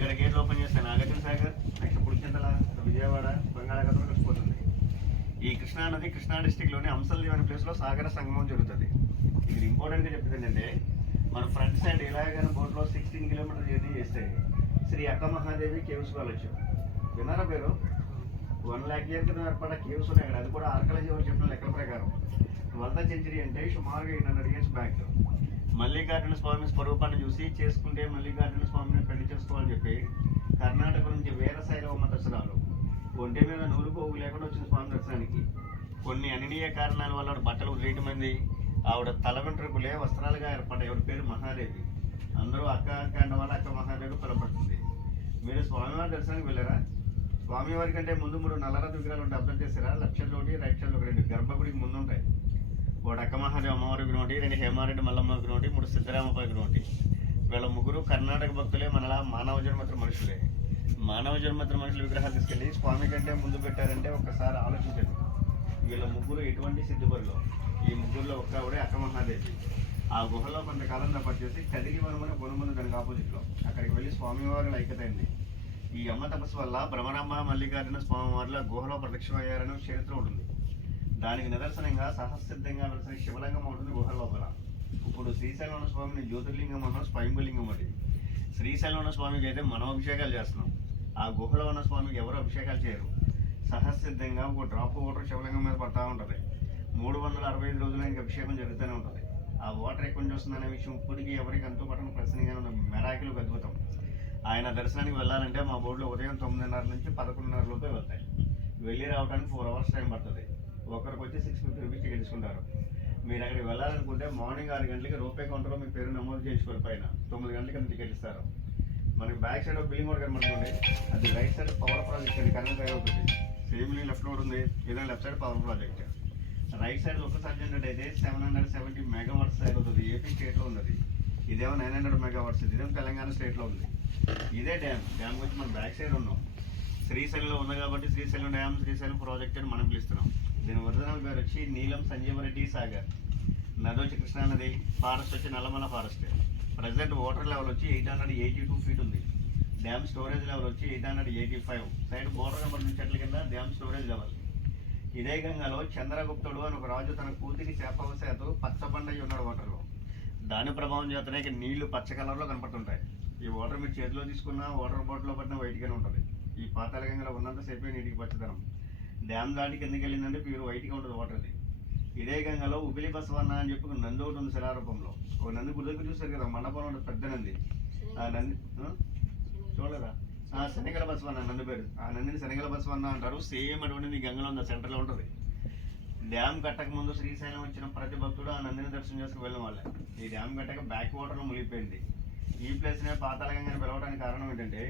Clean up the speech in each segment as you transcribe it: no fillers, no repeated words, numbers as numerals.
ఇక్కడ గేట్లు ఓపెన్ చేస్తే నాగార్జున సాగర్, నెక్స్ట్ పులిచింతల, విజయవాడ, బంగాళాఖాతం కలిసిపోతుంది. ఈ కృష్ణా నది కృష్ణా డిస్టిక్లోని అంశల్దేవ్ అనే ప్లేస్లో సాగర సంగమం జరుగుతుంది. ఇది ఇంపార్టెంట్గా చెప్పింది ఏంటంటే, మన ఫ్రంట్ సైడ్ ఎలాగైనా బోట్లో 16 కిలోమీటర్ జర్నీ చేస్తే శ్రీ అక్క మహాదేవి కేవ్స్ వెళ్ళొచ్చు. విన్నారా పేరు? 1 lakh ఇయర్ క్రితం ఏర్పడ్డ కేవ్స్ ఉన్నాయి అక్కడ. అది కూడా ఆర్కలాజీ వాళ్ళు చెప్పిన లెక్కల ప్రకారం వరద సెంచరీ అంటే సుమారుగా 800 years బ్యాక్ మల్లికార్జున స్వామి స్వరూపాన్ని చూసి చేసుకుంటే మల్లికార్జున స్వామిని పెళ్లి చేసుకోవాలని చెప్పి కర్ణాటక నుంచి వీరశైలవమ్మ దసరాలు ఒంటి మీద నూలు పోగు లేకుండా వచ్చిన స్వామి దర్శనానికి కొన్ని అననీయ కారణాల వల్ల బట్టలు వదిలేయటమంది. ఆవిడ తల వెంట్రుకలే వస్త్రాలుగా ఏర్పడ్డాయి. ఆవిడ పేరు మహాదేవి. అందరూ అక్క అక్క అండ వల్ల అక్క మహాదేవి పిలవబడుతుంది. మీరు స్వామివారి దర్శనానికి వెళ్ళారా? స్వామివారి కంటే ముందు 3 నల్లరథ విగ్రహాలు ఉంటే అబ్జర్వ్ చేశారా? లెఫ్ట్ సైడ్ ఒకటి, రైట్ సైడ్ ఒకటి, 2 గర్భగుడికి ముందు ఉంటాయి. ఒకటి అక్క మహాదేవి అమ్మవారి విగ్రహం, 2 హేమారెడ్డి మల్లమ్మ విగ్రహం, 3 సిద్ధరామప్ప విగ్రహం. వీళ్ళ ముగ్గురు కర్ణాటక భక్తులే, మనలా మానవ జన్మత్ర మనుషులే. మానవ జన్మత్ర మనుషుల విగ్రహాలు తీసుకెళ్ళి స్వామి కంటే ముందు పెట్టారంటే ఒక్కసారి ఆలోచించండి. వీళ్ళ ముగ్గురు ఎటువంటి సిద్ధుబరిలో, ఈ ముగ్గురులో ఒక్కడే అక్క మహాదేవి. ఆ గుహలో కొంతకాలం తపస్సు కదిలి వనమని కొనుమంది దానికి ఆపోజిట్లో అక్కడికి వెళ్ళి స్వామివారి ఐక్యత అయింది. ఈ అమ్మ తపస్సు వల్ల భ్రమరాంబ మల్లికార్జున స్వామివారిల గుహలో ప్రత్యక్షమయ్యారని చరిత్ర ఉంటుంది. దానికి నిదర్శనంగా సహసిద్ధంగా వెలిసిన శివలింగం ఉంటుంది గుహ లోపల. ఇప్పుడు శ్రీశైలం ఉన్న స్వామిని జ్యోతిర్లింగం అన్న స్వయంభులింగం. అది శ్రీశైలం ఉన్న స్వామికి అయితే మనం అభిషేకాలు చేస్తున్నాం. ఆ గుహలో ఉన్న స్వామికి ఎవరు అభిషేకాలు చేయరు. సహసిద్ధంగా ఒక డ్రాప్ వాటర్ శివలింగం మీద పడతా ఉంటుంది. 365 రోజులు ఆయనకి అభిషేకం జరుగుతూనే ఉంటుంది. ఆ వాటర్ ఎక్కడి నుంచి వస్తుందనే విషయం ఇప్పటికీ ఎవరికి అంతూ పట్టణ ప్రశ్నగానే ఉన్న మెరాకిల్ అద్భుతం. ఆయన దర్శనానికి వెళ్ళాలంటే మా బోర్డులో ఉదయం 9:30 నుంచి 11:30 లోపే వెళ్తాయి. వెళ్ళి రావడానికి 4 hours టైం పడుతుంది. ఒకరికి వచ్చి 650 రూపీస్ టికెట్ తీసుకుంటారు. మీరు అక్కడికి వెళ్ళాలనుకుంటే మార్నింగ్ 6 గంటలకి రూపే కౌంటర్లో మీ పేరు నమోదు చేసుకోవాలి. పైన 9 గంటలకి అంత టికెట్ ఇస్తారు. మనకి బ్యాక్ సైడ్ బిల్డింగ్ కూడా కనబడుతుంది. అది రైట్ సైడ్ పవర్ ప్రాజెక్ట్ అండి, కరెంట్ తయారవుతుంది. సేమ్ లెఫ్ట్ రోడ్ ఉంది, ఏదైనా left side power project. Right side ఒక సర్జెంట్ అయితే 770 మెగావాట్స్ తయారవుతుంది. ఏపీ స్టేట్లో ఉన్నది. ఇదేమో 900 మెగావాట్స్. ఇదేమో తెలంగాణ స్టేట్లో ఉంది. ఇదే డ్యామ్ గురించి మనం బ్యాక్ సైడ్ ఉన్నాం. శ్రీశైలంలో ఉంది కాబట్టి శ్రీశైలం డ్యామ్, శ్రీశైలం ప్రాజెక్ట్ అని మనం పిలుస్తున్నాం. దీని ఒరిజినల్ పేరు వచ్చి నీలం సంజీవరెడ్డి సాగర్. నది వచ్చి కృష్ణా నది, ఫారెస్ట్ వచ్చి Nallamala forest. Present water level వచ్చి 882 feet ఉంది. డ్యామ్ స్టోరేజ్ లెవెల్ వచ్చి 885. సైడ్ బోర్డర్ నెంబర్ చెట్ల కింద డ్యామ్ స్టోరేజ్ లెవెల్. ఇదే గంగలో చంద్రగుప్తుడు అని ఒక రాజు తన కూతురి శాపవశాత్తు పచ్చబండయి ఉన్నాడు వాటర్లో. దాని ప్రభావం చేతనే నీళ్లు పచ్చ కలర్లో కనపడుతుంటాయి. ఈ వాటర్ మీరు చేతిలో తీసుకున్న వాటర్ బాటిల్లో పట్టిన వైట్గానే ఉంటుంది. ఈ పాతాళ గంగలో ఉన్నంతసేపే నీటికి పచ్చదనం. డ్యామ్ దాటి కిందకి వెళ్ళిందంటే ప్యూర్ వైట్గా ఉంటుంది వాటర్. అది ఇదే గంగలో ఉబిలి బసవన్న అని చెప్పి నంది ఒకటి ఉంది శిలారూపంలో. ఒక నంది గుడికి చూస్తారు కదా, మండపంలో ఉంటుంది పెద్ద నంది. ఆ నంది చూడరా, శనగల బసవన్న నంది పేరు. ఆ నందిని శనగల బసవన్న అంటారు. సేమ్ అటువంటి గంగలో ఉంది, సెంటర్లో ఉంటుంది. డ్యామ్ కట్టక ముందు శ్రీశైలం వచ్చిన ప్రతి భక్తుడు ఆ నందిని దర్శనం చేసుకుని వెళ్ళిన వాళ్ళే. ఈ డ్యామ్ కట్టక బ్యాక్ వాటర్లో మునిగిపోయింది. ఈ ప్లేస్నే పాతాళ గంగని పిలవడానికి కారణం ఏంటంటే,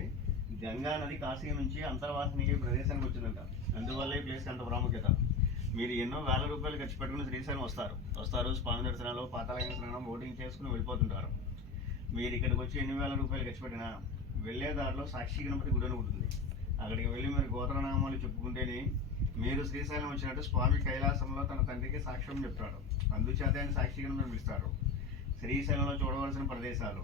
గంగా నది కాశీ నుంచి అంతర్వాహినికి ప్రదేశానికి వచ్చిందంట. అందువల్ల ఈ ప్లేస్కి అంత ప్రాముఖ్యత. మీరు ఎన్నో వేల రూపాయలు ఖర్చు పెట్టుకుని శ్రీశైలం వస్తారు స్వామి దర్శనాలు, పాతాళ గంగ స్నానం, బోటింగ్ చేసుకుని వెళ్ళిపోతుంటారు. మీరు ఇక్కడికి వచ్చి ఎన్ని వేల రూపాయలు ఖర్చు పెట్టినా వెళ్ళే దారిలో సాక్షి గణపతి గుడి అని ఉంటుంది. అక్కడికి వెళ్ళి మీరు గోత్రనామాలు చెప్పుకుంటేనే మీరు శ్రీశైలం వచ్చినట్టు స్వామి కైలాసంలో తన తండ్రికి సాక్ష్యం చెప్తాడు. అందుచేత ఆయన సాక్షిగా మీరు పిలుస్తారు. శ్రీశైలంలో చూడవలసిన ప్రదేశాలు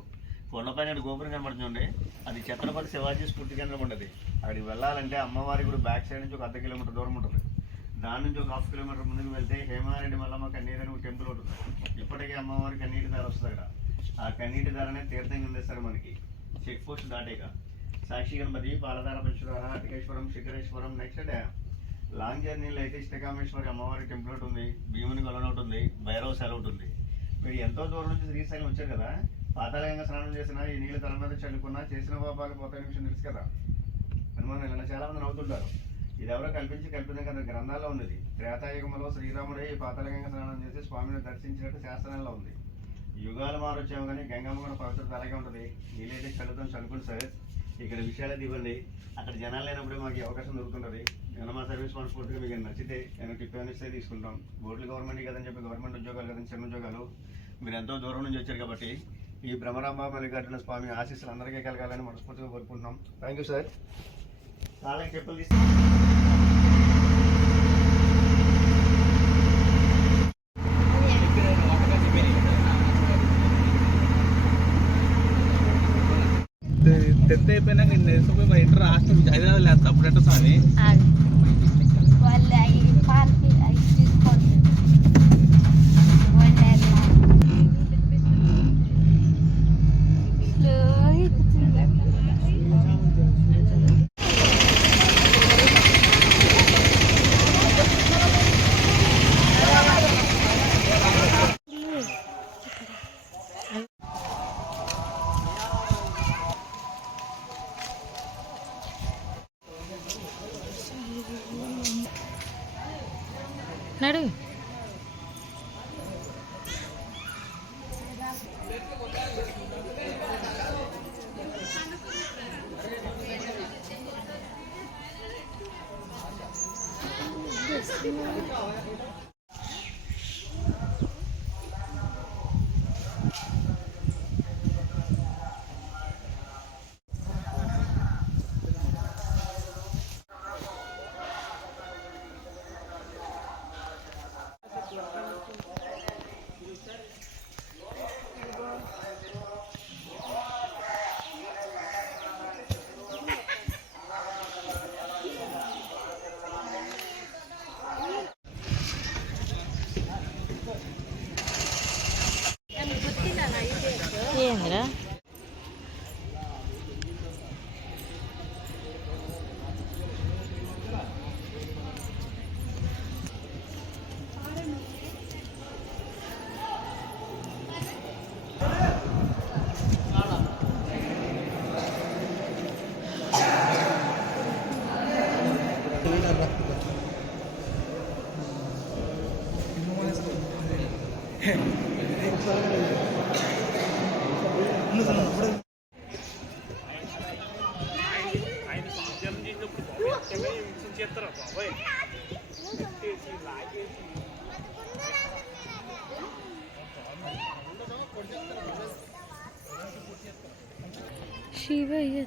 కొండపైన గోపురం కనబడుతుంది. అది ఛత్రపతి శివాజీ స్ఫూర్తి కేంద్రం ఉంటుంది. అక్కడికి వెళ్ళాలంటే అమ్మవారి గుడి బ్యాక్ సైడ్ నుంచి ఒక 1/2 కిలోమీటర్ దూరం ఉంటుంది. దాని నుంచి ఒక 1/2 కిలోమీటర్ ముందుకు వెళ్తే హేమారెడ్డి మల్లమ్మ కన్నీరు అని ఒక టెంపుల్ ఉంటుంది. ఇప్పటికీ అమ్మవారి కన్నీటి ధార వస్తుంది అక్కడ. ఆ కన్నీటి ధారనే తీర్థం అందిస్తారు మనకి చెక్ పోస్ట్ దాటేక. సాక్షి గణపతి, పాలధార పరమేశ్వర, హాటికేశ్వరం, శిఖరేశ్వరం. నెక్స్ట్ లాంగ్ జర్నీలో అయితే ఇష్టకామేశ్వరి అమ్మవారి టెంపుల్ ఒకటి ఉంది, భీముని కొలను ఒకటి ఉంది, భైరవ శాల ఒకటి ఉంది. మీరు ఎంతో దూరం నుంచి శ్రీశైలం వచ్చారు కదా, పాతాళంగా స్నానం చేసినా, ఈ నీళ్ళు తల మీద చల్లుకున్నా చేసిన పాపాలు పోతాయి విషయం తెలుసు కదా. హనుమాన్ ఇలా చాలా మంది నవ్వుతుంటారు. ఇది ఎవరో కల్పించడం కదా, గ్రంథాల్లో ఉంది. త్రేతాయుగంలో శ్రీరాముడే ఈ పాతాళగంగా స్నానం చేసి స్వామిని దర్శించినట్టు శాస్త్రంలో ఉంది. యుగాలు మారొచ్చాము కానీ గంగమ్మ కూడా పవిత్రత అలాగే ఉంటుంది. నీళ్ళైతే చల్లుతో చనుకుని సరే, ఇక్కడ విషయాలే ఇవ్వండి. అక్కడ జనాలు లేనప్పుడే మాకు అవకాశం దొరుకుతుంటుంది. ఏమైనా మా సర్వీస్ ట్రాన్స్పోర్ట్గా మీకు నచ్చితే ఏమైనా టిప్ ఏమైనా ఇస్తే తీసుకుంటాం. బోర్డులు గవర్నమెంట్ కదని చెప్పి గవర్నమెంట్ ఉద్యోగాలు కదని చిన్న ఉద్యోగాలు. మీరు ఎంతో దూరం నుంచి వచ్చారు కాబట్టి ఈ భ్రమరాంబ మల్లికార్జున స్వామి ఆశీస్సులు అందరికీ కలగాలని మనస్ఫూర్తిగా కోరుకుంటున్నాం. Thank you sir. కాళ్ళకి చెప్పులు తీసి టెన్త్ అయిపోయినాక నేర్చుకుపోయి ఇంటర్ హాస్టల్ హైదరాబాద్ లేస్తా అప్పుడు ఎట్ట స్వామి నడు ఏంద్రా శివయ్య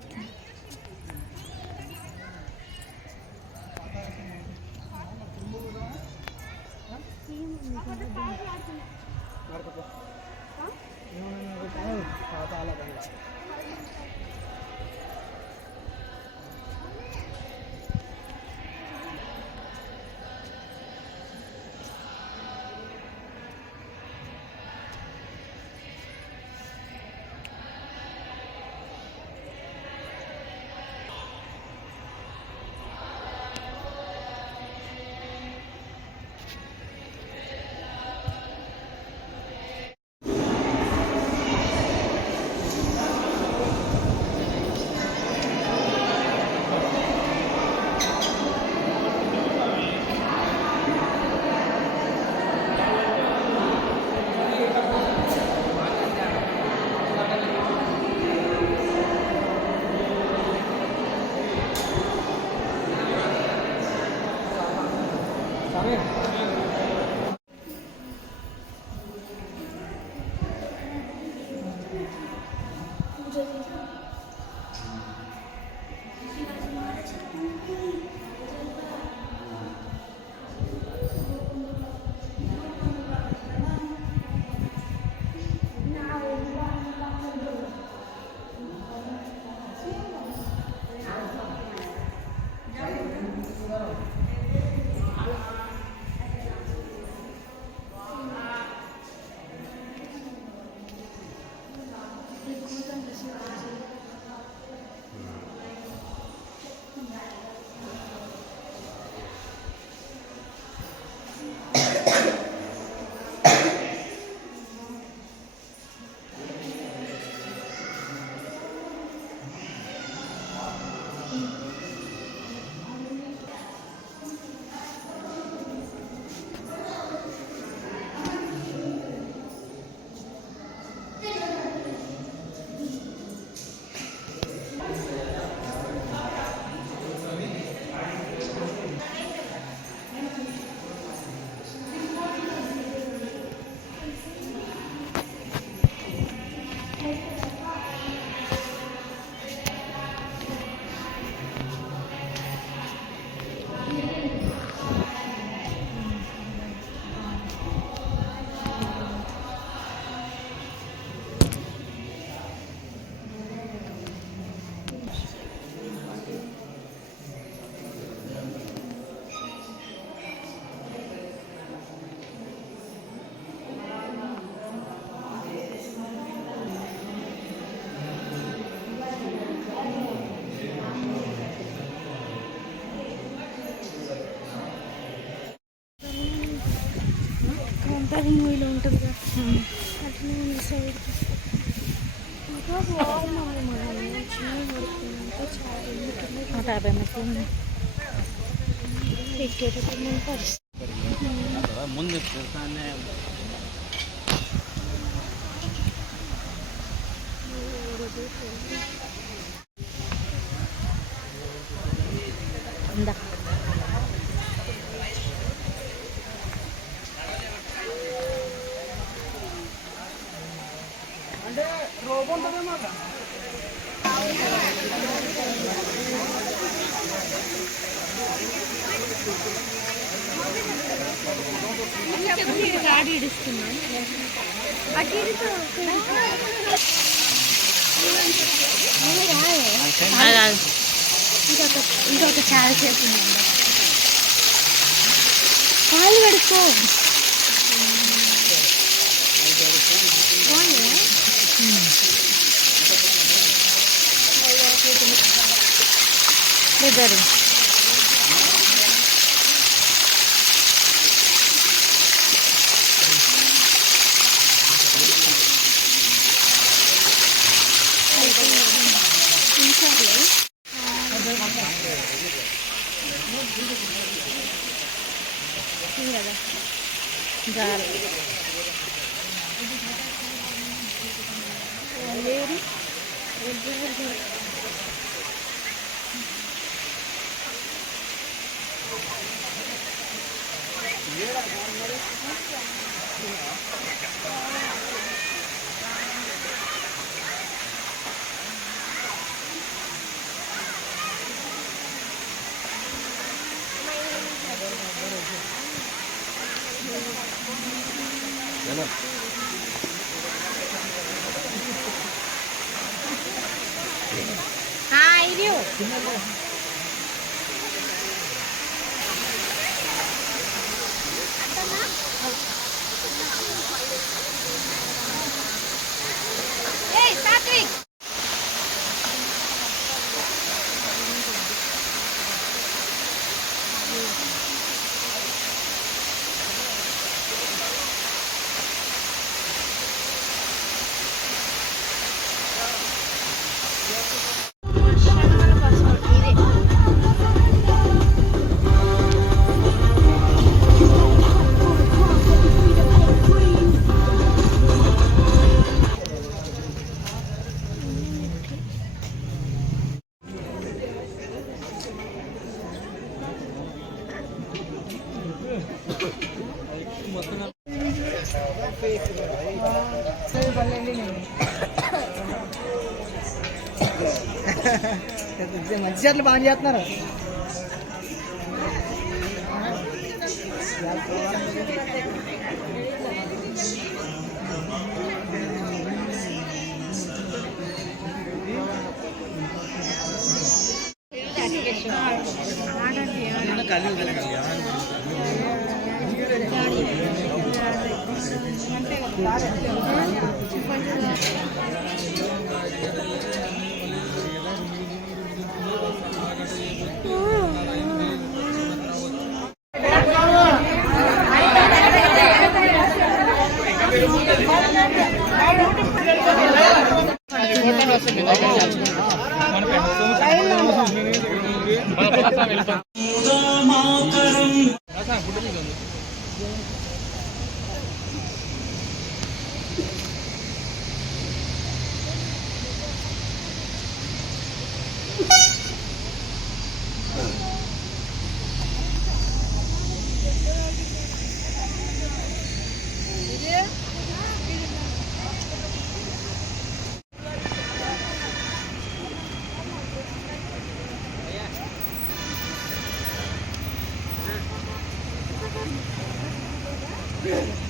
సంపద మూవీలో ఉంటుంది కదా అట్లనే మిస్ అయ్యింది. ఇంకా బాగుంది మనం చిన్న పడుకున్నాక చాలా ఎందుకంటే 150 మెట్లు ఎక్కేటప్పుడు నేను పరిస్థితి ముందు ఉందా. అంటే రోబో ఉంటుందేమో గాడి ఇడుస్తున్నాను ఇంకొక చాలా సేపు ఉందండి. కాళ్ళు కడుక్కో బెదరు కదా జారు లేరు ఇదియో ఏయ్ సాత్విక్ మంచి చెట్లు బాగా చేస్తున్నారు. Good.